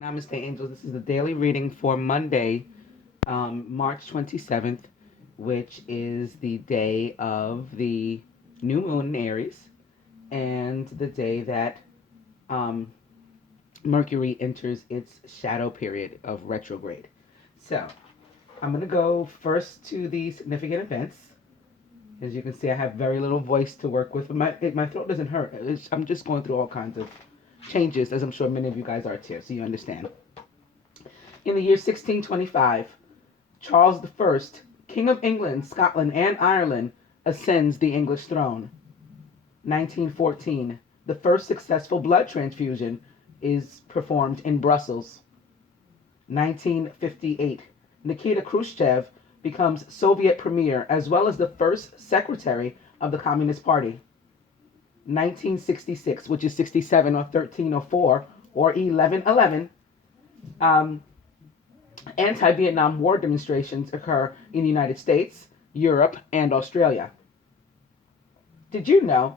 Namaste, angels. This is the daily reading for Monday, March 27th, which is the day of the new moon in Aries and the day that um, Mercury enters its shadow period of retrograde. So, I'm going to go first to the significant events. As you can see, I have very little voice to work with. My throat doesn't hurt. I'm just going through all kinds of changes, as I'm sure many of you guys are too, so you understand. In the year 1625, Charles I, King of England, Scotland, and Ireland, ascends the English throne. 1914, the first successful blood transfusion is performed in Brussels. 1958, Nikita Khrushchev becomes Soviet premier as well as the first secretary of the Communist Party. 1966, which is 67 or 1304 or 1111, anti-Vietnam War demonstrations occur in the United States, Europe, and Australia. Did you know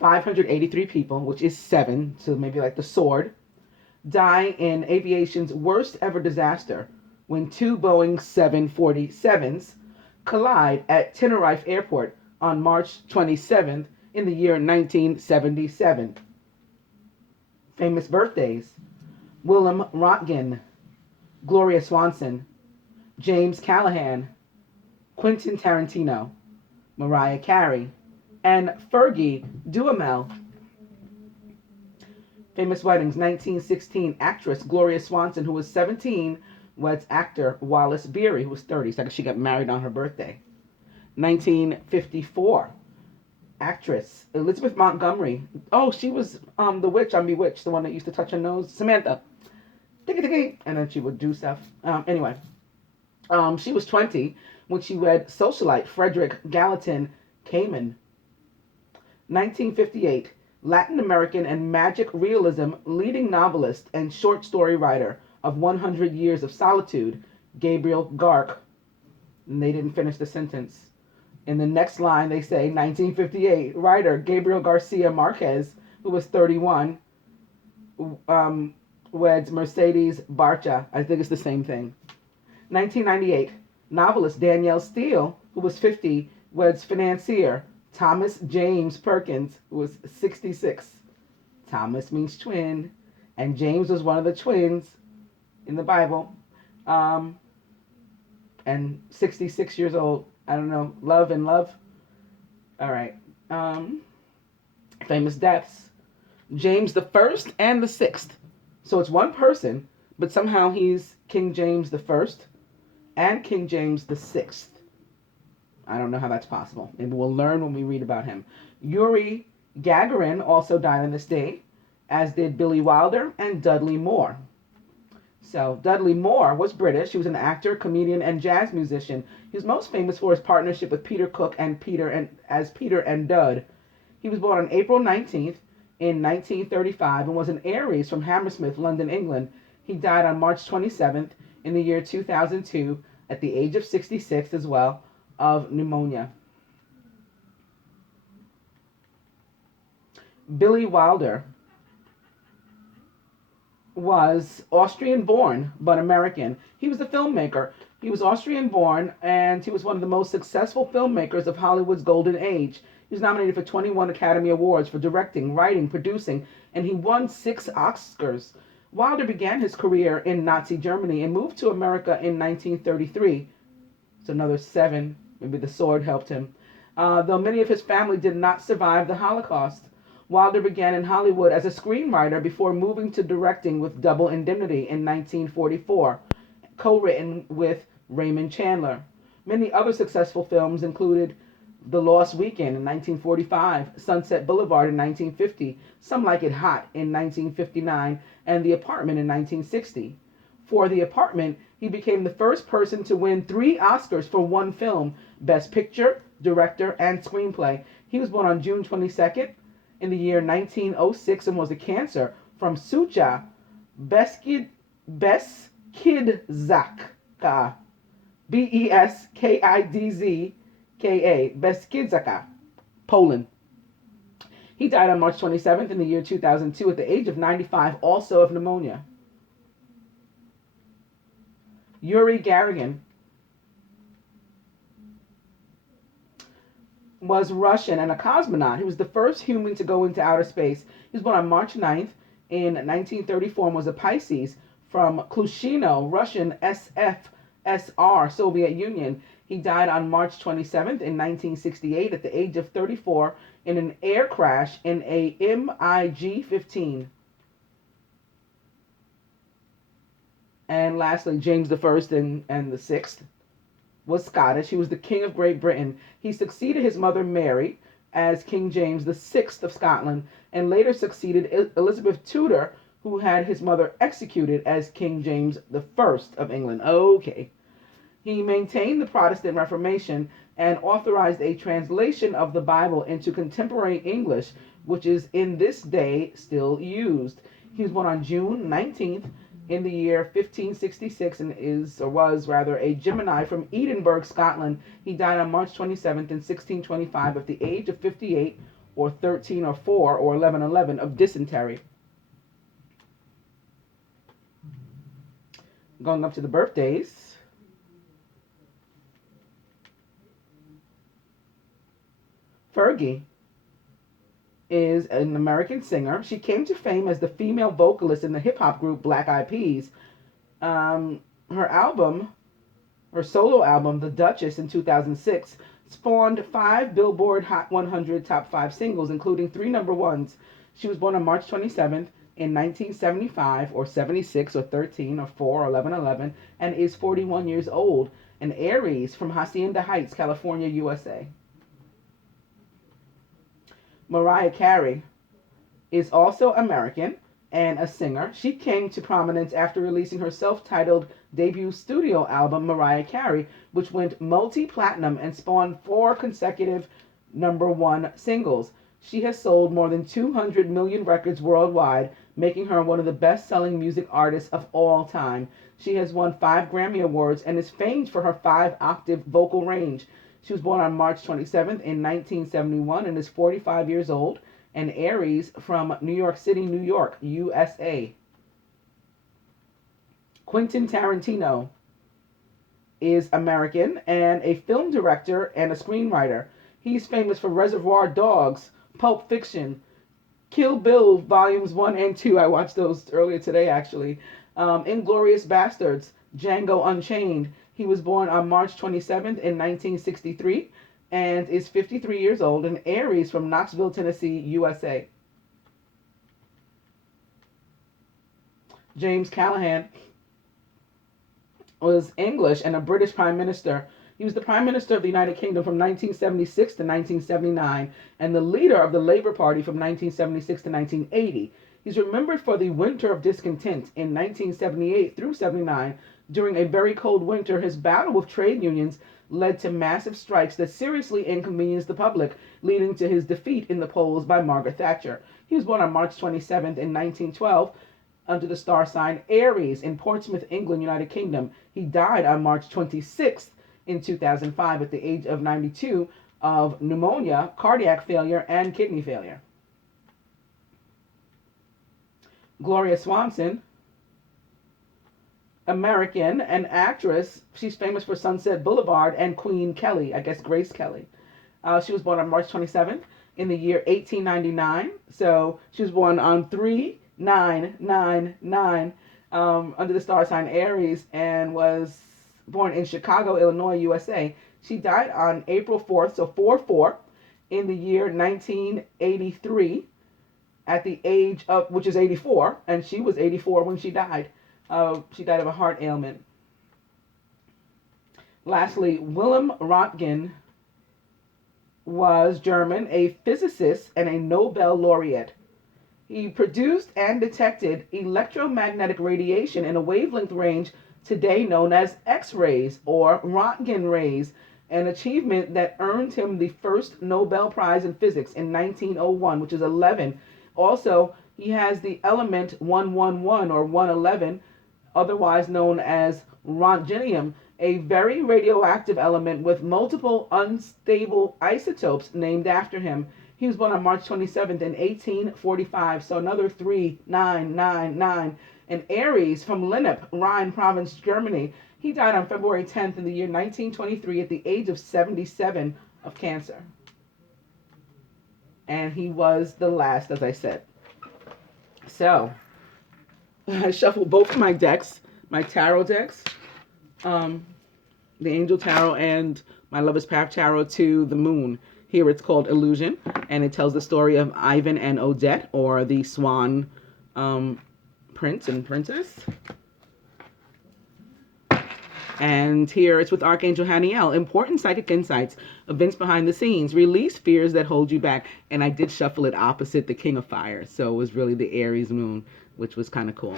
583 people, which is 7, so maybe like the sword, die in aviation's worst ever disaster when two Boeing 747s collide at Tenerife Airport on March 27th in the year 1977. Famous birthdays: Willem Röntgen, Gloria Swanson, James Callahan, Quentin Tarantino, Mariah Carey, and Fergie Duhamel. Famous weddings: 1916, actress Gloria Swanson, who was 17, weds actor Wallace Beery, who was 30. So she got married on her birthday. 1954, actress Elizabeth Montgomery. Oh, she was the witch on Bewitched, the one that used to touch her nose. Samantha. And then she would do stuff. Anyway, she was 20 when she wed socialite Frederick Gallatin Kamen. 1958, Latin American and magic realism leading novelist and short story writer of 100 Years of Solitude, Gabriel Gark. And they didn't finish the sentence. In the next line, they say 1958, writer Gabriel Garcia Marquez, who was 31, weds Mercedes Barcha. I think it's the same thing. 1998, novelist Danielle Steele, who was 50, weds financier Thomas James Perkins, who was 66. Thomas means twin, and James was one of the twins in the Bible. And 66 years old. I don't know. Love and love. All right. Famous deaths: James the First and the Sixth. So it's one person, but somehow he's King James the First and King James the Sixth. I don't know how that's possible. Maybe we'll learn when we read about him. Yuri Gagarin also died on this day, as did Billy Wilder and Dudley Moore. So Dudley Moore was British. He was an actor, comedian, and jazz musician. He was most famous for his partnership with Peter Cook and Peter and Dud. He was born on April 19th in 1935 and was an Aries from Hammersmith, London, England. He died on March 27th in the year 2002 at the age of 66 as well, of pneumonia. Billy Wilder was Austrian born but American. He was a filmmaker. He was Austrian born and he was one of the most successful filmmakers of Hollywood's golden age. He was nominated for 21 Academy Awards for directing, writing, producing, and he won 6 Oscars. Wilder began his career in Nazi Germany and moved to America in 1933. So another 7. Maybe the sword helped him. Though many of his family did not survive the Holocaust. Wilder began in Hollywood as a screenwriter before moving to directing with Double Indemnity in 1944, co-written with Raymond Chandler. Many other successful films included The Lost Weekend in 1945, Sunset Boulevard in 1950, Some Like It Hot in 1959, and The Apartment in 1960. For The Apartment, he became the first person to win 3 Oscars for one film: Best Picture, Director, and Screenplay. He was born on June 22nd in the year 1906 and was a Cancer from Sucha Beskidzaka, Beskidzka, Beskidzaka, Poland. He died on March 27th in the year 2002 at the age of 95, also of pneumonia. Yuri Gagarin was Russian and a cosmonaut. He was the first human to go into outer space. He was born on March 9th in 1934 and was a Pisces from Klushino, Russian SFSR, Soviet Union. He died on March 27th in 1968 at the age of 34 in an air crash in a MiG-15. And lastly, James the First and the Sixth was Scottish. He was the King of Great Britain. He succeeded his mother Mary as King James the Sixth of Scotland, and later succeeded Elizabeth Tudor, who had his mother executed as King James the First of England. Okay. He maintained the Protestant Reformation and authorized a translation of the Bible into contemporary English, which is in this day still used. He was born on June 19th in the year 1566 and was a Gemini from Edinburgh, Scotland. He died on March 27th in 1625 at the age of 58 or 13 or 4 or 1111 of dysentery. Going up to the birthdays. Fergie is an American singer. She came to fame as the female vocalist in the hip-hop group Black Eyed Peas. Her solo album, The Duchess, in 2006, spawned 5 Billboard Hot 100 top 5 singles, including 3 number ones. She was born on March 27th in 1975, or 76, or 13, or 4, or 1111, and is 41 years old, an Aries from Hacienda Heights, California, USA. Mariah Carey is also American and a singer. She came to prominence after releasing her self-titled debut studio album, Mariah Carey, which went multi-platinum and spawned 4 consecutive number 1 singles. She has sold more than 200 million records worldwide, making her one of the best-selling music artists of all time. She has won 5 Grammy Awards and is famed for her 5-octave vocal range. She was born on March 27th in 1971 and is 45 years old, and Aries from New York City, New York, USA. Quentin Tarantino is American and a film director and a screenwriter. He's famous for Reservoir Dogs, Pulp Fiction, Kill Bill Volumes 1 and 2. I watched those earlier today, actually. Inglourious Basterds, Django Unchained. He was born on March 27th in 1963 and is 53 years old, and Aries from Knoxville, Tennessee, USA. James Callaghan was English and a British Prime Minister. He was the Prime Minister of the United Kingdom from 1976 to 1979 and the leader of the Labour Party from 1976 to 1980. He's remembered for the Winter of Discontent in 1978 through 79. During a very cold winter, his battle with trade unions led to massive strikes that seriously inconvenienced the public, leading to his defeat in the polls by Margaret Thatcher. He was born on March 27th in 1912 under the star sign Aries in Portsmouth, England, United Kingdom. He died on March 26th in 2005 at the age of 92 of pneumonia, cardiac failure, and kidney failure. Gloria Swanson, American, an actress. She's famous for Sunset Boulevard and Queen Kelly, I guess Grace Kelly. She was born on March 27th in the year 1899. So she was born on 3999 under the star sign Aries and was born in Chicago, Illinois, USA. She died on April 4th, so 4-4, in the year 1983 at the age of, which is 84, and she was 84 when she died. She died of a heart ailment. Lastly, Willem Röntgen was German, a physicist and a Nobel laureate. He produced and detected electromagnetic radiation in a wavelength range today known as X-rays or Röntgen rays, an achievement that earned him the first Nobel Prize in Physics in 1901, which is 11. Also, he has the element 111 or 111, otherwise known as Röntgenium, a very radioactive element with multiple unstable isotopes named after him. He was born on March 27th in 1845, so another 3999. And Aries from Lennep, Rhine province, Germany. He died on February 10th in the year 1923 at the age of 77 of cancer. And he was the last, as I said. So, I shuffled both of my decks, my tarot decks, the Angel Tarot and my Lover's Path Tarot to the moon. Here it's called Illusion, and it tells the story of Ivan and Odette, or the Swan Prince and Princess. And here it's with Archangel Haniel. Important psychic insights, events behind the scenes, release fears that hold you back. And I did shuffle it opposite the King of Fire, so it was really the Aries moon, which was kind of cool.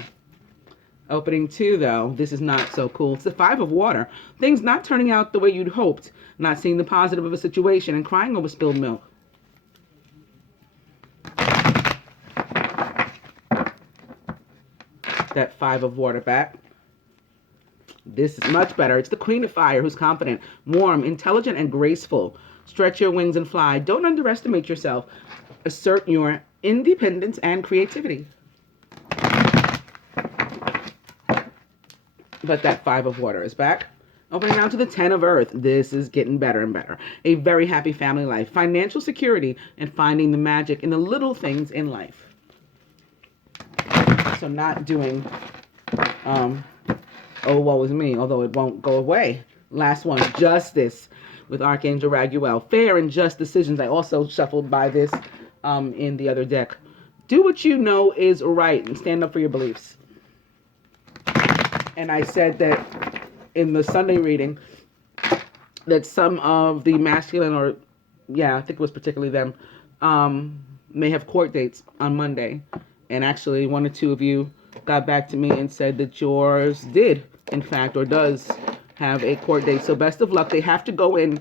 Opening 2, though, this is not so cool. It's the 5 of Water. Things not turning out the way you'd hoped, not seeing the positive of a situation, and crying over spilled milk. That 5 of Water back. This is much better. It's the Queen of Fire, who's confident, warm, intelligent, and graceful. Stretch your wings and fly. Don't underestimate yourself. Assert your independence and creativity. But that 5 of Water is back. Opening now to the 10 of Earth. This is getting better and better. A very happy family life, financial security, and finding the magic in the little things in life. So not doing, oh, woe is me, although it won't go away. Last one, Justice, with Archangel Raguel. Fair and just decisions. I also shuffled by this in the other deck. Do what you know is right and stand up for your beliefs. And I said that in the Sunday reading that some of the masculine, or I think it was particularly them, may have court dates on Monday. And actually, 1 or 2 of you got back to me and said that yours did, in fact, or does have a court date. So best of luck. They have to go in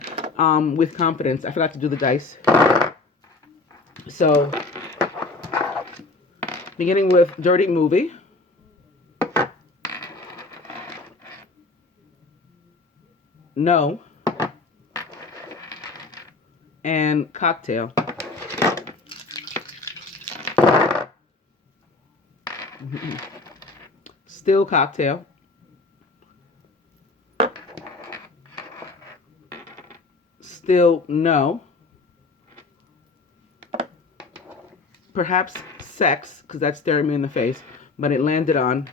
with confidence. I forgot to do the dice. So, beginning with Dirty Movie. No. And Cocktail. Still Cocktail. Still No. Perhaps Sex, because that's staring me in the face, but it landed on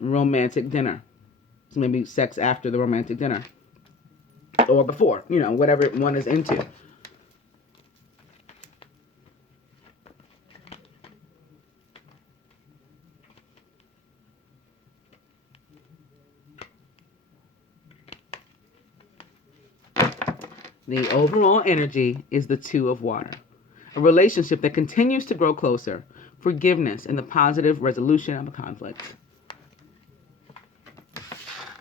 Romantic Dinner. So maybe sex after the romantic dinner. Or before, whatever one is into. The overall energy is the 2 of Water. A relationship that continues to grow closer. Forgiveness and the positive resolution of a conflict.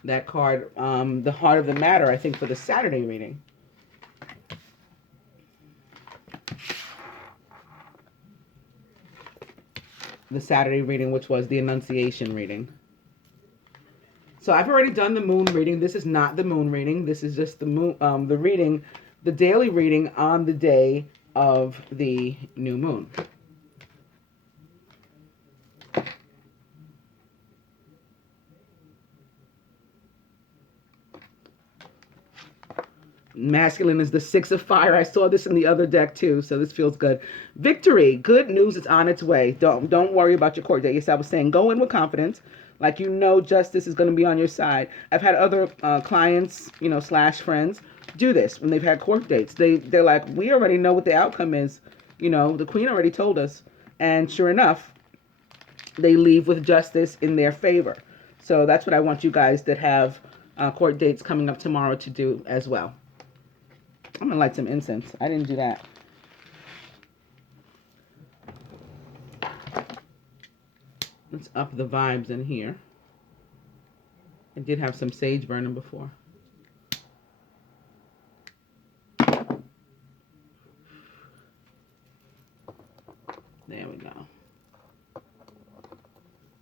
That card, the Heart of the Matter, I think, for the Saturday reading. The Saturday reading, which was the Annunciation reading. So I've already done the moon reading. This is not the moon reading. This is just the moon, the reading, the daily reading on the day of the new moon. Masculine is the 6 of Fire. I saw this in the other deck too, so this feels good. Victory. Good news is on its way. Don't worry about your court date. Yes, I was saying go in with confidence. Like justice is going to be on your side. I've had other clients, / friends do this when they've had court dates. They're like, we already know what the outcome is. The Queen already told us. And sure enough, they leave with justice in their favor. So that's what I want you guys that have court dates coming up tomorrow to do as well. I'm going to light some incense. I didn't do that. Let's up the vibes in here. I did have some sage burning before. There we go.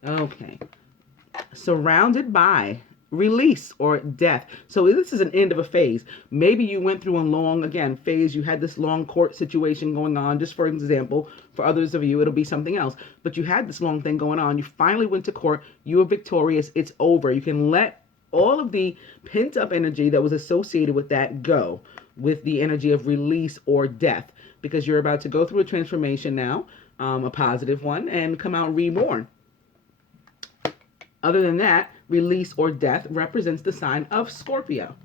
Okay. Surrounded by release or death. So this is an end of a phase. Maybe you went through a long, again, phase. You had this long court situation going on, just for example. For others of you, it'll be something else. But you had this long thing going on. You finally went to court. You were victorious. It's over. You can let all of the pent up energy that was associated with that go, with the energy of release or death, because you're about to go through a transformation now, a positive one, and come out reborn. Other than that, release or death represents the sign of Scorpio,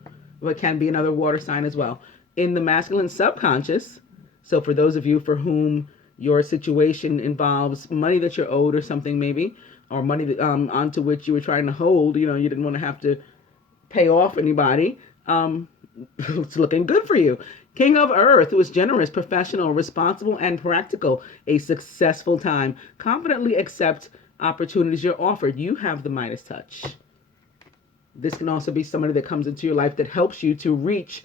but can be another water sign as well. In the masculine subconscious, so for those of you for whom your situation involves money that you're owed or something maybe, or money that, onto which you were trying to hold, you didn't want to have to pay off anybody, it's looking good for you. King of Earth, who is generous, professional, responsible, and practical. A successful time. Confidently accept opportunities you're offered. You have the Midas touch. This can also be somebody that comes into your life that helps you to reach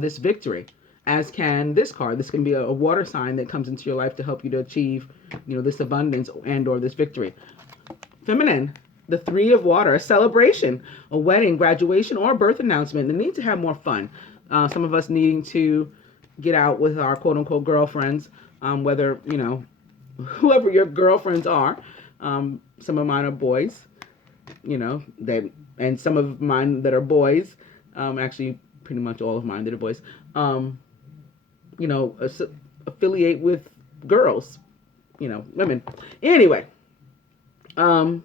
this victory, as can this card. This can be a water sign that comes into your life to help you to achieve, this abundance and or this victory. Feminine, the Three of Water, a celebration, a wedding, graduation, or birth announcement. The need to have more fun. Some of us needing to get out with our quote-unquote girlfriends, whether, whoever your girlfriends are. Some of mine are boys, and some of mine that are boys, actually pretty much all of mine that are boys, affiliate with girls, women. Anyway, the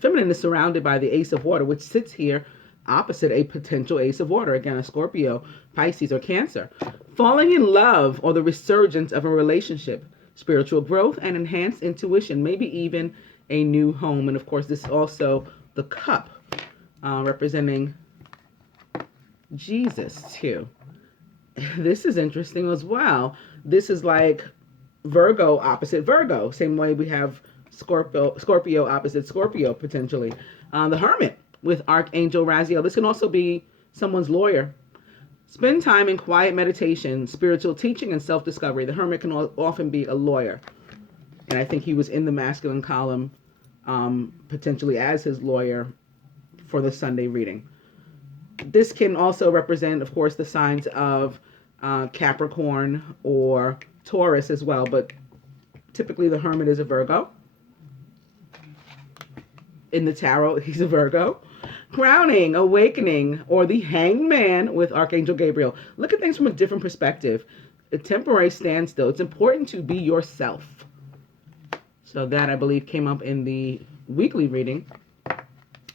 feminine is surrounded by the Ace of Water, which sits here opposite a potential Ace of Water. Again, a Scorpio, Pisces, or Cancer. Falling in love or the resurgence of a relationship, spiritual growth and enhanced intuition, maybe even a new home. And of course, this is also the Cup, representing Jesus too. This is interesting as well. This is like Virgo opposite Virgo. Same way we have Scorpio opposite Scorpio potentially. The Hermit with Archangel Raziel. This can also be someone's lawyer. Spend time in quiet meditation, spiritual teaching, and self-discovery. The Hermit can often be a lawyer. And I think he was in the masculine column potentially as his lawyer for the Sunday reading. This can also represent, of course, the signs of Capricorn or Taurus as well. But typically the Hermit is a Virgo. In the tarot, he's a Virgo. Crowning, awakening, or the Hanged Man with Archangel Gabriel. Look at things from a different perspective. A temporary standstill. It's important to be yourself. So that, I believe, came up in the weekly reading.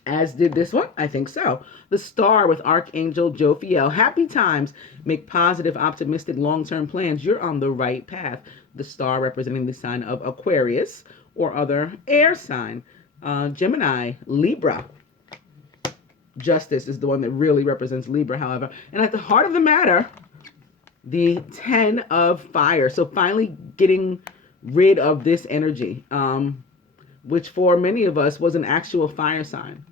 As did this one? I think so. The Star with Archangel Jophiel. Happy times. Make positive, optimistic, long-term plans. You're on the right path. The Star representing the sign of Aquarius or other air sign. Gemini, Libra. Justice is the one that really represents Libra, however. And at the heart of the matter, the 10 of Fire. So finally getting rid of this energy, which for many of us was an actual fire sign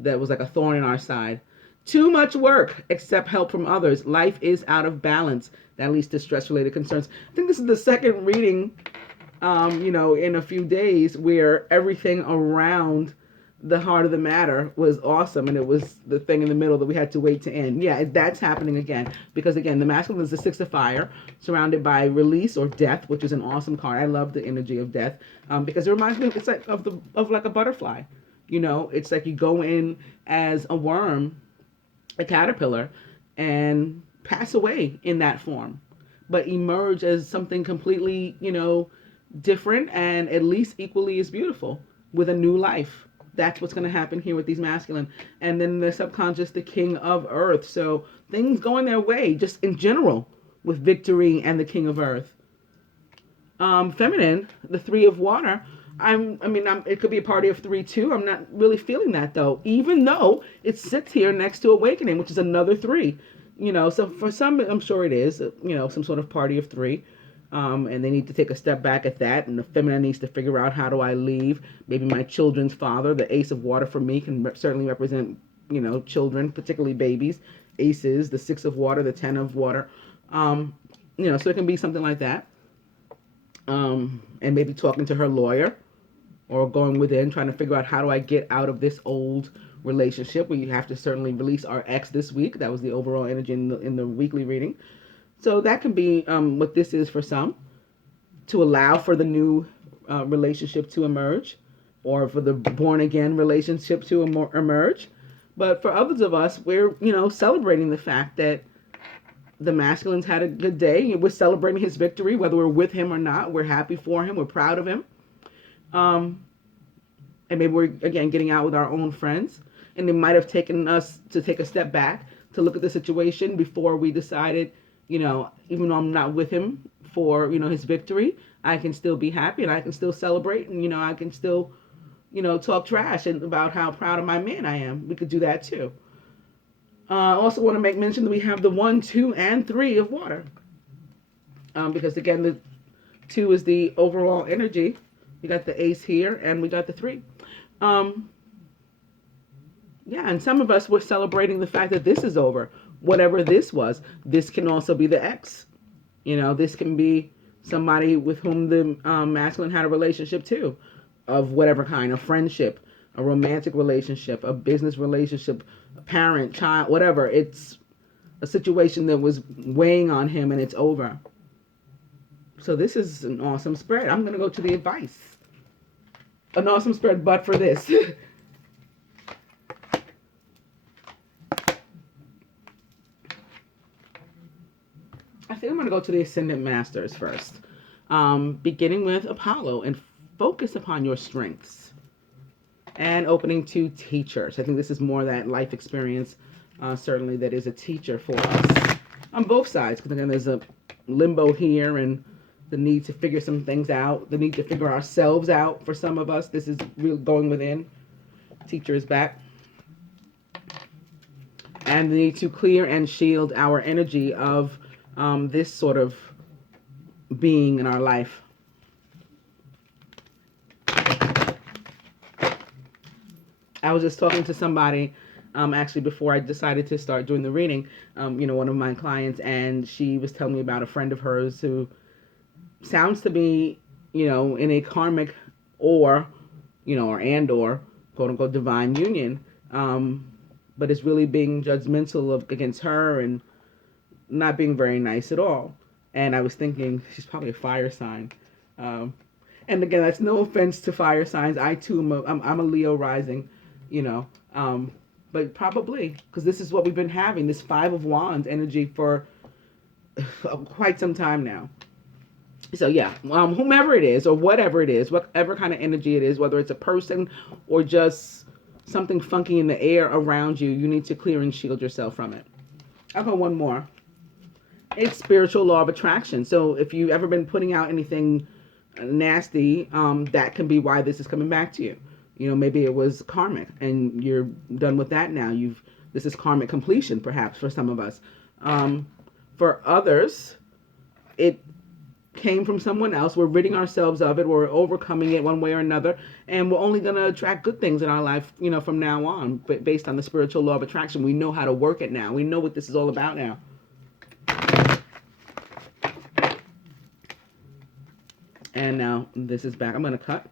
that was like a thorn in our side. Too much work, accept help from others. Life is out of balance. That leads to stress-related concerns. I think this is the second reading, in a few days where everything around the heart of the matter was awesome, and it was the thing in the middle that we had to wait to end. Yeah, that's happening again, because again, the masculine is the Six of Fire, surrounded by release or death, which is an awesome card. I love the energy of death, because it reminds me, it's like of like a butterfly. It's like you go in as a worm, a caterpillar, and pass away in that form, but emerge as something completely, different and at least equally as beautiful with a new life. That's what's going to happen here with these masculine. And then the subconscious, the King of Earth. So things going their way, just in general, with victory and the King of Earth. Feminine, the Three of Water. It could be a party of three too. I'm not really feeling that though, even though it sits here next to Awakening, which is another three. So for some, I'm sure it is, some sort of party of three. And they need to take a step back at that. And the feminine needs to figure out, how do I leave? Maybe my children's father. The Ace of Water for me can certainly represent, children, particularly babies. Aces, the Six of Water, the 10 of Water. So it can be something like that. And maybe talking to her lawyer, or going within, trying to figure out how do I get out of this old relationship. We have to certainly release our ex this week. That was the overall energy in the weekly reading. So that can be what this is for some, to allow for the new relationship to emerge, or for the born again relationship to emerge. But for others of us, we're celebrating the fact that the masculines had a good day. We're celebrating his victory, whether we're with him or not. We're happy for him. We're proud of him. And maybe we're, again, getting out with our own friends. And it might have taken us to take a step back to look at the situation before we decided, even though I'm not with him for, his victory, I can still be happy and I can still celebrate, and, I can still, talk trash about how proud of my man I am. We could do that too. I also want to make mention that we have the 1, 2, and 3 of water. Because again, the 2 is the overall energy. We got the ace here and we got the 3. Yeah, and some of us were celebrating the fact that this is over. Whatever this was, this can also be the ex. This can be somebody with whom the masculine had a relationship too, of whatever kind, a friendship, a romantic relationship, a business relationship, a parent, child, whatever. It's a situation that was weighing on him and it's over. So this is an awesome spread. I'm going to go to the advice. An awesome spread, but for this. I think I'm going to go to the Ascendant Masters first. Beginning with Apollo, and focus upon your strengths. And opening to Teachers. I think this is more that life experience, certainly, that is a teacher for us. On both sides, because again, there's a limbo here and the need to figure some things out, the need to figure ourselves out for some of us. This is real going within. Teacher is back. And the need to clear and shield our energy of this sort of being in our life. I was just talking to somebody, actually, before I decided to start doing the reading, one of my clients, and she was telling me about a friend of hers who sounds to be, in a karmic or quote unquote divine union, but is really being judgmental against her and not being very nice at all. And I was thinking, she's probably a fire sign. And again, that's no offense to fire signs. I too I'm a Leo rising, but probably because this is what we've been having, this 5 of Wands energy for quite some time now. So yeah, whomever it is or whatever it is, whatever kind of energy it is, whether it's a person or just something funky in the air around you, you need to clear and shield yourself from it. I'll go one more. It's spiritual law of attraction. So if you've ever been putting out anything nasty, that can be why this is coming back to you. Maybe it was karmic and you're done with that now. This is karmic completion, perhaps, for some of us. For others, it came from someone else. We're ridding ourselves of it. We're overcoming it one way or another. And we're only going to attract good things in our life, from now on. But based on the spiritual law of attraction, we know how to work it now. We know what this is all about now. And now this is back. I'm going to cut.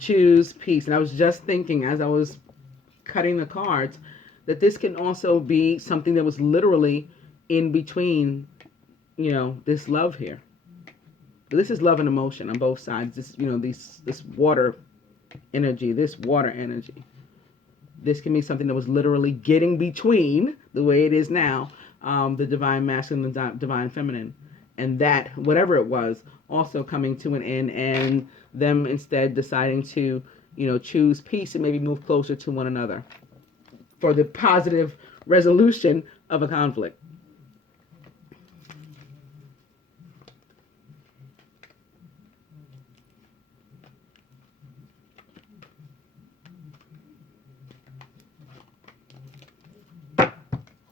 Choose peace. And I was just thinking as I was cutting the cards that this can also be something that was literally in between, this love here. This is love and emotion on both sides. This water energy, this water energy. This can be something that was literally getting between the way it is now, the divine masculine and the divine feminine. And that, whatever it was, also coming to an end, and them instead deciding to, choose peace and maybe move closer to one another for the positive resolution of a conflict.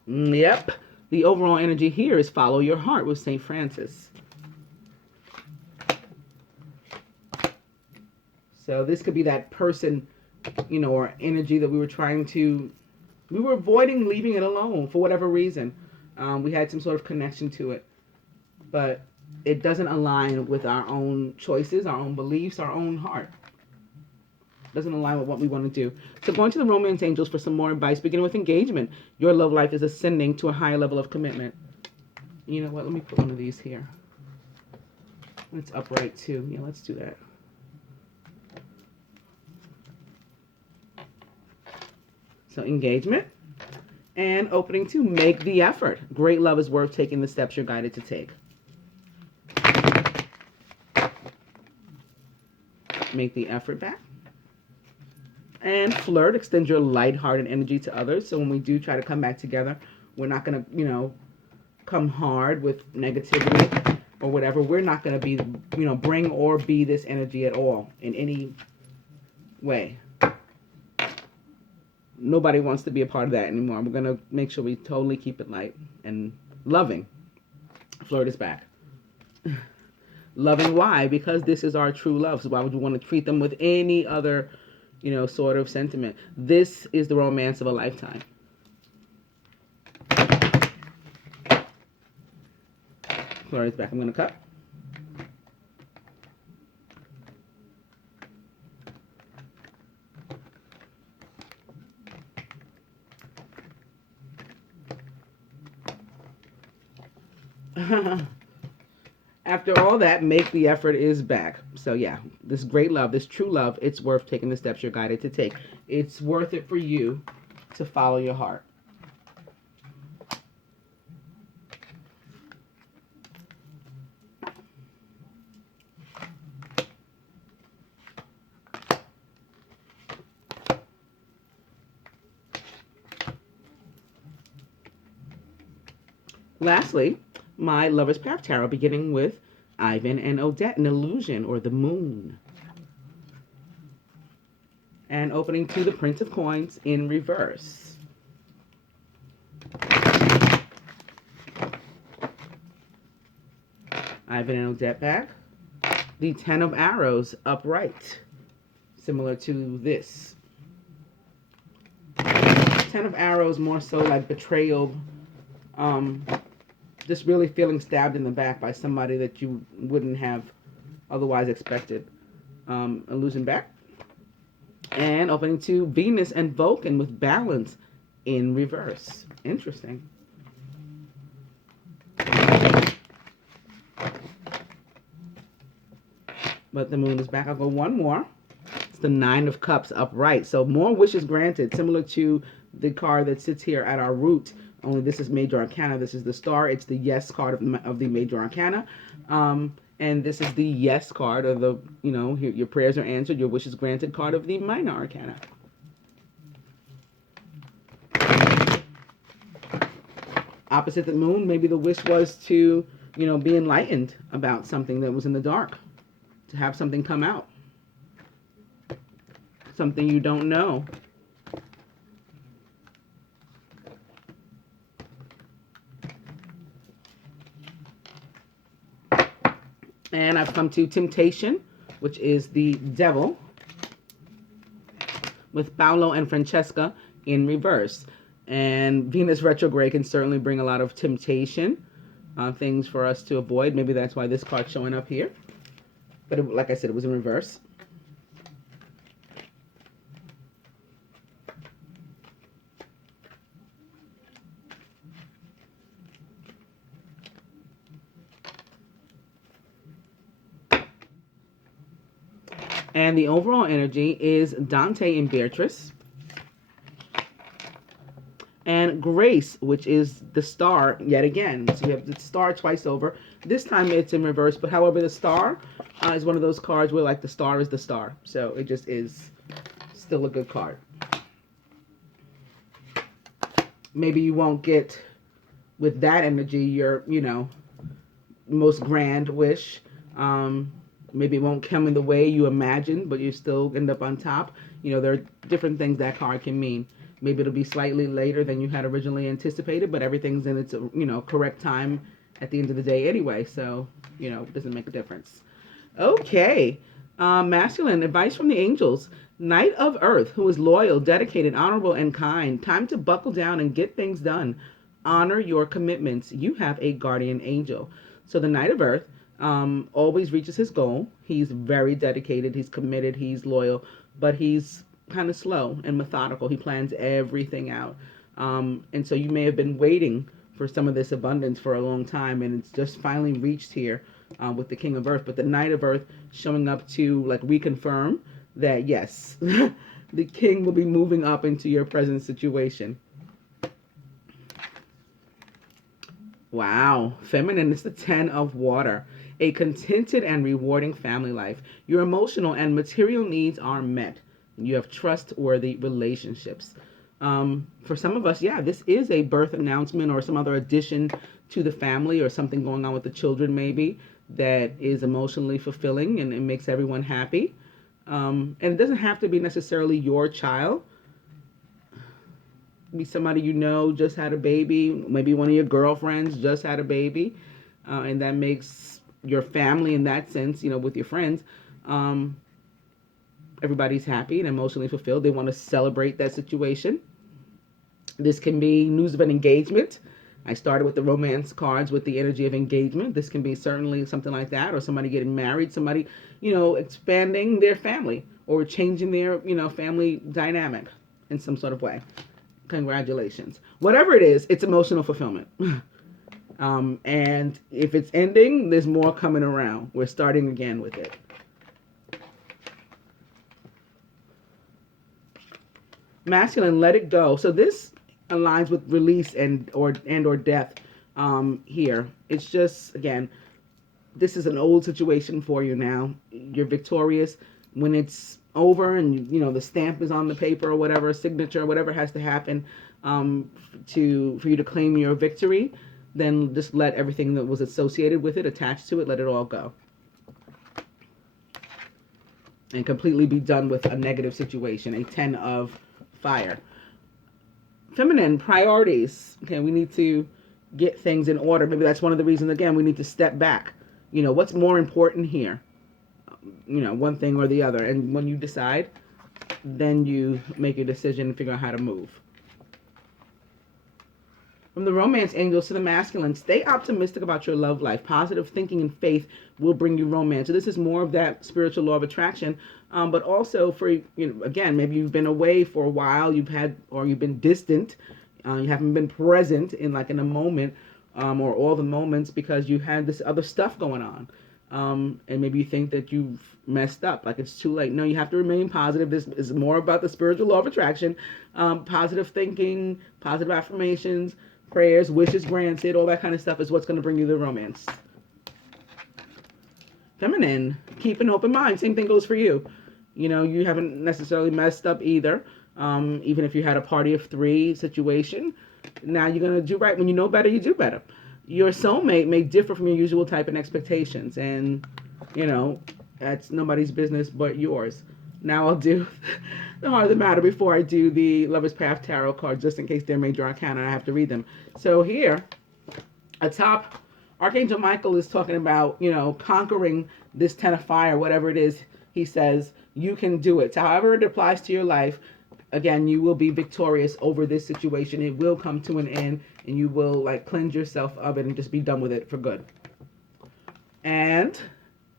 Yep. The overall energy here is follow your heart with St. Francis. So this could be that person, or energy that we were avoiding leaving it alone for whatever reason. We had some sort of connection to it, but it doesn't align with our own choices, our own beliefs, our own heart. Doesn't align with what we want to do. So going to the romance angels for some more advice, beginning with engagement. Your love life is ascending to a higher level of commitment. You know what? Let me put one of these here. It's upright too. Yeah, let's do that. So engagement and opening to make the effort. Great love is worth taking the steps you're guided to take. Make the effort back. And flirt, extend your lighthearted energy to others. So when we do try to come back together, we're not going to, come hard with negativity or whatever. We're not going to be, bring or be this energy at all in any way. Nobody wants to be a part of that anymore. We're going to make sure we totally keep it light and loving. Flirt is back. Loving, why? Because this is our true love. So why would you want to treat them with any other sort of sentiment? This is the romance of a lifetime. Flurry's back. I'm going to cut. After all that, make the effort is back. So yeah, this great love, this true love, it's worth taking the steps you're guided to take. It's worth it for you to follow your heart. Lastly, my Lover's Path Tarot, beginning with Ivan and Odette, an illusion, or the moon. And opening to the Prince of Coins in reverse. Ivan and Odette back. The Ten of Arrows upright, similar to this. Ten of Arrows more so like betrayal, just really feeling stabbed in the back by somebody that you wouldn't have otherwise expected. Illusion back. And opening to Venus and Vulcan with balance in reverse. Interesting. But the moon is back. I'll go one more. It's the Nine of Cups upright. So more wishes granted, similar to the card that sits here at our root. Only this is Major Arcana. This is the Star. It's the Yes card of the Major Arcana. And this is the Yes card of the, your prayers are answered, your wishes granted card of the Minor Arcana. Opposite the moon, maybe the wish was to, be enlightened about something that was in the dark. To have something come out. Something you don't know. And I've come to Temptation, which is the Devil, with Paolo and Francesca in reverse. And Venus retrograde can certainly bring a lot of temptation, things for us to avoid. Maybe that's why this card's showing up here. But like I said, it was in reverse. And the overall energy is Dante and Beatrice. And Grace, which is the Star yet again. So we have the Star twice over. This time it's in reverse, but however, the Star is one of those cards where like the Star is the Star. So it just is still a good card. Maybe you won't get, with that energy, your, most grand wish. Maybe it won't come in the way you imagine, but you still end up on top. There are different things that card can mean. Maybe it'll be slightly later than you had originally anticipated, but everything's in its, correct time at the end of the day anyway. So, it doesn't make a difference. Okay. Masculine, advice from the angels. Knight of Earth, who is loyal, dedicated, honorable, and kind. Time to buckle down and get things done. Honor your commitments. You have a guardian angel. So the Knight of Earth always reaches his goal. He's very dedicated. He's committed. He's loyal, but he's kind of slow and methodical. He plans everything out. And so you may have been waiting for some of this abundance for a long time, and it's just finally reached here with the King of Earth. But the Knight of Earth showing up to like reconfirm that yes, the King will be moving up into your present situation. Wow. Feminine is the 10 of water. A contented and rewarding family life. Your emotional and material needs are met. You have trustworthy relationships. For some of us, yeah, this is a birth announcement or some other addition to the family or something going on with the children maybe that is emotionally fulfilling and it makes everyone happy. And it doesn't have to be necessarily your child. Be somebody you know just had a baby, maybe one of your girlfriends just had a baby, and that makes your family in that sense, with your friends, everybody's happy and emotionally fulfilled. They want to celebrate that situation. This can be news of an engagement. I started with the romance cards with the energy of engagement. This can be certainly something like that, or somebody getting married, somebody, expanding their family or changing their, family dynamic in some sort of way. Congratulations. Whatever it is, it's emotional fulfillment. And if it's ending, there's more coming around. We're starting again with it. Masculine, let it go. So this aligns with release and or death here. It's just, again, this is an old situation for you now. You're victorious. When it's over and the stamp is on the paper or whatever, signature, whatever has to happen for you to claim your victory, then just let everything that was associated with it, attached to it, let it all go. And completely be done with a negative situation, a 10 of fire. Feminine, priorities. Okay, we need to get things in order. Maybe that's one of the reasons, again, we need to step back. What's more important here? One thing or the other. And when you decide, then you make your decision and figure out how to move. From the romance angels to the masculine, stay optimistic about your love life. Positive thinking and faith will bring you romance. So this is more of that spiritual law of attraction, but also for, again, maybe you've been away for a while, you've been distant, you haven't been present in a moment, or all the moments because you had this other stuff going on. And maybe you think that you've messed up, like it's too late. No, you have to remain positive. This is more about the spiritual law of attraction, positive thinking, positive affirmations, prayers, wishes granted, all that kind of stuff is what's going to bring you the romance. Feminine, keep an open mind. Same thing goes for you. You haven't necessarily messed up either. Even if you had a party of three situation, now you're going to do right. When you know better, you do better. Your soulmate may differ from your usual type and expectations, and that's nobody's business but yours. Now I'll do the heart of the matter before I do the Lover's Path Tarot card, just in case they're major arcana and I have to read them. So here, atop, Archangel Michael is talking about, conquering this 10 of fire, whatever it is. He says, you can do it. So however it applies to your life, again, you will be victorious over this situation. It will come to an end, and you will cleanse yourself of it and just be done with it for good. And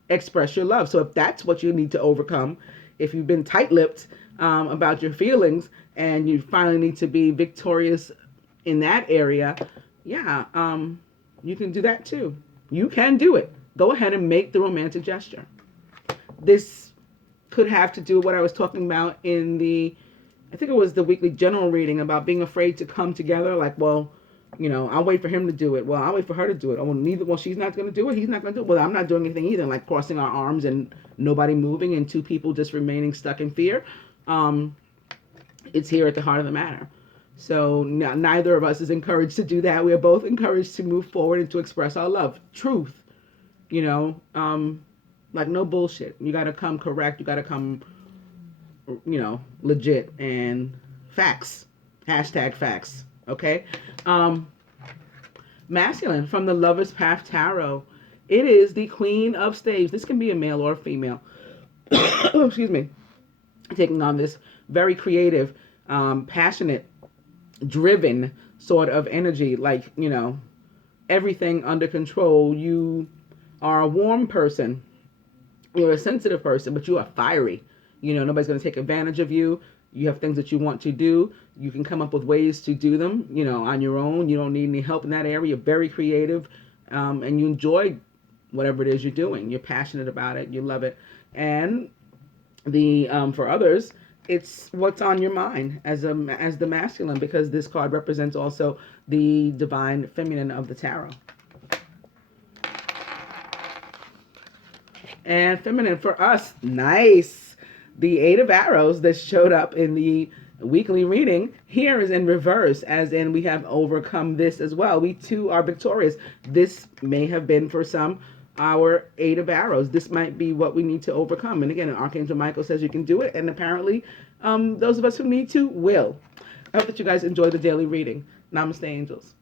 express your love. So if that's what you need to overcome, if you've been tight-lipped about your feelings and you finally need to be victorious in that area, yeah, you can do that too. You can do it. Go ahead and make the romantic gesture. This could have to do with what I was talking about in I think it was the weekly general reading about being afraid to come together. I'll wait for him to do it. Well, I'll wait for her to do it. Well, she's not going to do it. He's not going to do it. Well, I'm not doing anything either. Crossing our arms and nobody moving and two people just remaining stuck in fear. It's here at the heart of the matter. So neither of us is encouraged to do that. We are both encouraged to move forward and to express our love. Truth, no bullshit. You got to come correct. You got to come, legit, and facts. Hashtag facts. Okay. Masculine, from the Lover's Path Tarot. It is the Queen of Staves. This can be a male or a female. excuse me, taking on this very creative, passionate, driven sort of energy, like, everything under control. You are a warm person, you're a sensitive person, but you are fiery. Nobody's going to take advantage of you. You have things that you want to do. You can come up with ways to do them, on your own. You don't need any help in that area. You're very creative, and you enjoy whatever it is you're doing. You're passionate about it. You love it. And the for others, it's what's on your mind as the masculine, because this card represents also the divine feminine of the tarot. And feminine for us, nice. The Eight of Arrows that showed up in the weekly reading here is in reverse, as in we have overcome this as well. We too are victorious. This may have been for some our Eight of Arrows. This might be what we need to overcome. And again, Archangel Michael says you can do it, and apparently those of us who need to will. I hope that you guys enjoy the daily reading. Namaste, angels.